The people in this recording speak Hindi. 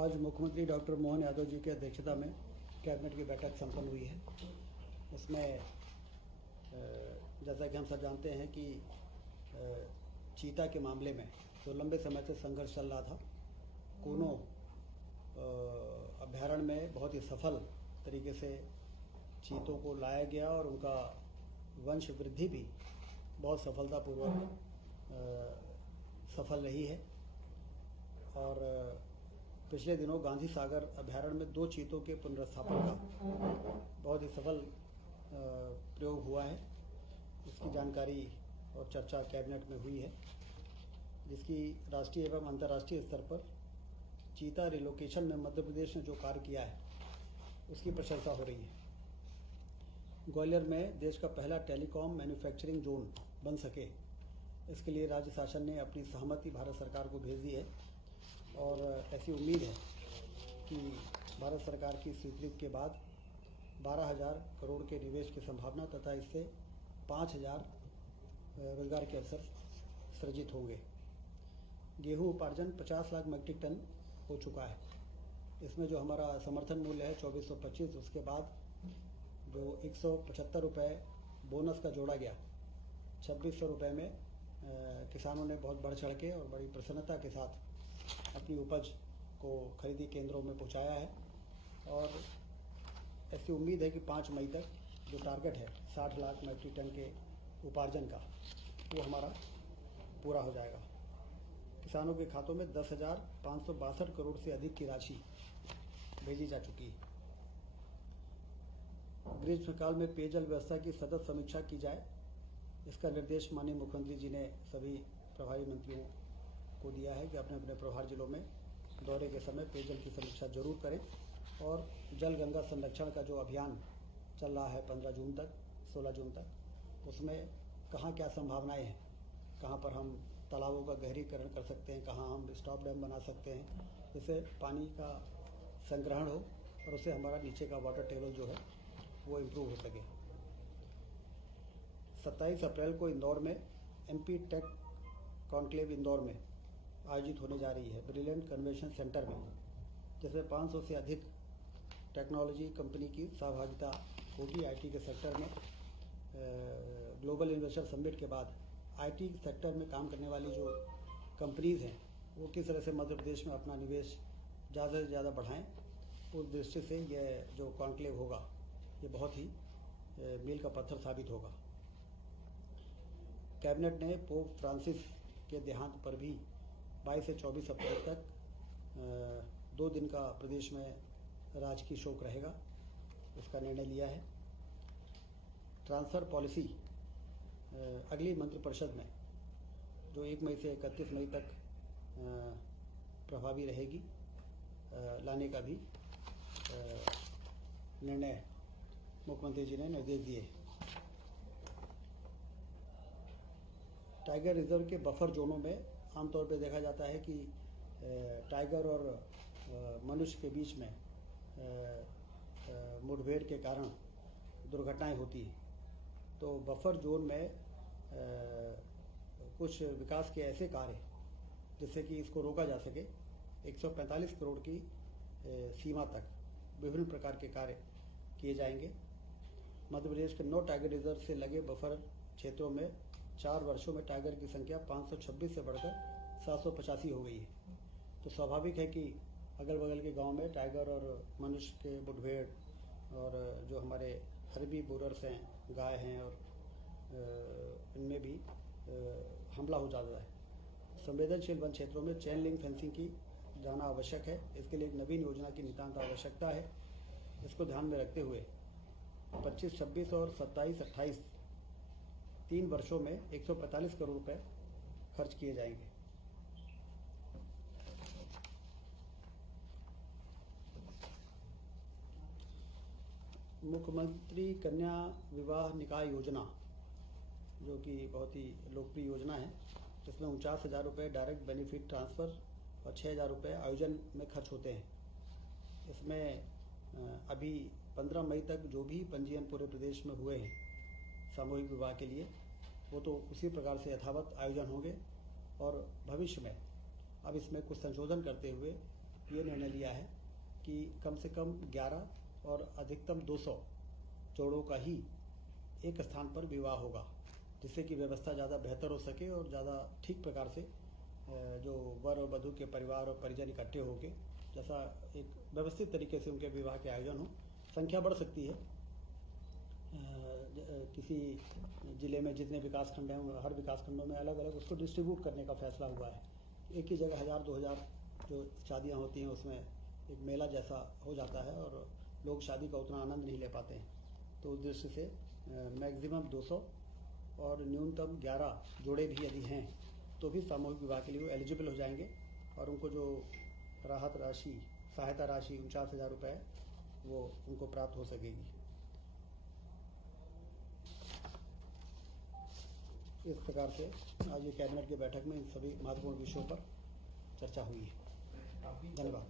आज मुख्यमंत्री डॉक्टर मोहन यादव जी की अध्यक्षता में कैबिनेट की बैठक संपन्न हुई है। उसमें जैसा कि हम सब जानते हैं कि चीता के मामले में जो लंबे समय से संघर्ष चल रहा था, कूनो अभ्यारण्य में बहुत ही सफल तरीके से चीतों को लाया गया और उनका वंश वृद्धि भी बहुत सफलतापूर्वक सफल रही है। और पिछले दिनों गांधी सागर अभ्यारण्य में 2 चीतों के पुनर्स्थापन का बहुत ही सफल प्रयोग हुआ है। इसकी जानकारी और चर्चा कैबिनेट में हुई है, जिसकी राष्ट्रीय एवं अंतर्राष्ट्रीय स्तर पर चीता रिलोकेशन में मध्य प्रदेश ने जो कार्य किया है उसकी प्रशंसा हो रही है। ग्वालियर में देश का पहला टेलीकॉम मैन्युफैक्चरिंग जोन बन सके, इसके लिए राज्य शासन ने अपनी सहमति भारत सरकार को भेज दी है और ऐसी उम्मीद है कि भारत सरकार की स्वीकृति के बाद 12,000 करोड़ के निवेश की संभावना तथा इससे 5,000 रोजगार के अवसर सृजित होंगे। गेहूं उपार्जन 50 लाख मीट्रिक टन हो चुका है। इसमें जो हमारा समर्थन मूल्य है 2425, उसके बाद जो 175 रुपये बोनस का जोड़ा गया, 2600 रुपये में किसानों ने बहुत बढ़ चढ़ के और बड़ी प्रसन्नता के साथ अपनी उपज को खरीदी केंद्रों में पहुंचाया है। और ऐसी उम्मीद है कि 5 मई तक जो टारगेट है 60 लाख मीट्रिक टन के उपार्जन का, वो हमारा पूरा हो जाएगा। किसानों के खातों में 10,562 करोड़ से अधिक की राशि भेजी जा चुकी है। ग्रीष्मकाल में पेयजल व्यवस्था की सतत समीक्षा की जाए, इसका निर्देश माननीय मुख्यमंत्री जी ने सभी प्रभारी मंत्रियों को दिया है कि अपने अपने प्रभार जिलों में दौरे के समय पेयजल की समीक्षा जरूर करें। और जल गंगा संरक्षण का जो अभियान चल रहा है 15 जून तक 16 जून तक, उसमें कहाँ क्या संभावनाएं हैं, कहाँ पर हम तालाबों का गहरीकरण कर सकते हैं, कहाँ हम स्टॉप डैम बना सकते हैं, जिससे पानी का संग्रहण हो और उससे हमारा नीचे का वाटर टेबल जो है वो इम्प्रूव हो सके। 27 अप्रैल को इंदौर में MP टेक कॉन्क्लेव इंदौर में आयोजित होने जा रही है, ब्रिलियंट कन्वेंशन सेंटर में, जिसमें 500 से अधिक टेक्नोलॉजी कंपनी की सहभागिता होगी। IT के सेक्टर में ग्लोबल इन्वेस्टर समिट के बाद IT सेक्टर में काम करने वाली जो कंपनीज हैं वो किस तरह से मध्य प्रदेश में अपना निवेश ज़्यादा से ज़्यादा बढ़ाएं, उस दृष्टि से यह जो कॉन्क्लेव होगा ये बहुत ही मील का पत्थर साबित होगा। कैबिनेट ने पोप फ्रांसिस के देहांत पर भी 22 से 24 अप्रैल तक 2 दिन का प्रदेश में राजकीय शोक रहेगा, इसका निर्णय लिया है। ट्रांसफ़र पॉलिसी अगली मंत्रिपरिषद में जो 1 मई से 31 मई तक प्रभावी रहेगी, लाने का भी निर्णय मुख्यमंत्री जी ने निर्देश दिए। टाइगर रिजर्व के बफर जोनों में आमतौर पर देखा जाता है कि टाइगर और मनुष्य के बीच में मुठभेड़ के कारण दुर्घटनाएं होती हैं। तो बफर जोन में कुछ विकास के ऐसे कार्य जिससे कि इसको रोका जा सके, 145 करोड़ की सीमा तक विभिन्न प्रकार के कार्य किए जाएंगे। मध्य प्रदेश के 9 टाइगर रिजर्व से लगे बफर क्षेत्रों में 4 वर्षों में टाइगर की संख्या 526 से बढ़कर 785 हो गई है। तो स्वाभाविक है कि अगल बगल के गांव में टाइगर और मनुष्य के मुठभेड़ और जो हमारे हर्बी बोरर्स हैं, गाय हैं, और इनमें भी हमला हो जाता है। संवेदनशील वन क्षेत्रों में चेन लिंक फेंसिंग की जाना आवश्यक है। इसके लिए एक नवीन योजना की नितांत आवश्यकता है। इसको ध्यान में रखते हुए 25, 26 और 27, 28 3 वर्षों में 145 करोड़ रुपए खर्च किए जाएंगे। मुख्यमंत्री कन्या विवाह निकाह योजना, जो कि बहुत ही लोकप्रिय योजना है, इसमें 49,000 रुपये डायरेक्ट बेनिफिट ट्रांसफ़र और 6,000 रुपये आयोजन में खर्च होते हैं। इसमें अभी 15 मई तक जो भी पंजीयन पूरे प्रदेश में हुए हैं सामूहिक विवाह के लिए, वो तो उसी प्रकार से यथावत आयोजन होंगे। और भविष्य में अब इसमें कुछ संशोधन करते हुए ये निर्णय लिया है कि कम से कम 11 और अधिकतम 200 जोड़ों का ही एक स्थान पर विवाह होगा, जिससे कि व्यवस्था ज़्यादा बेहतर हो सके और ज़्यादा ठीक प्रकार से जो वर और वधू के परिवार और परिजन इकट्ठे होके जैसा एक व्यवस्थित तरीके से उनके विवाह के आयोजन हो। संख्या बढ़ सकती है, किसी ज़िले में जितने विकास खंड हैं हर विकास खंडों में अलग अलग उसको डिस्ट्रीब्यूट करने का फैसला हुआ है। एक ही जगह 1000-2000 जो शादियां होती हैं उसमें एक मेला जैसा हो जाता है और लोग शादी का उतना आनंद नहीं ले पाते हैं। तो उस दृष्टि से मैक्सिमम 200 और न्यूनतम 11 जोड़े भी यदि हैं तो भी सामूहिक विवाह के लिए वो एलिजिबल हो जाएंगे और उनको जो राहत राशि, सहायता राशि 49,000 रुपये वो उनको प्राप्त हो सकेगी। इस प्रकार से आज ये कैबिनेट की बैठक में इन सभी महत्वपूर्ण विषयों पर चर्चा हुई है। धन्यवाद।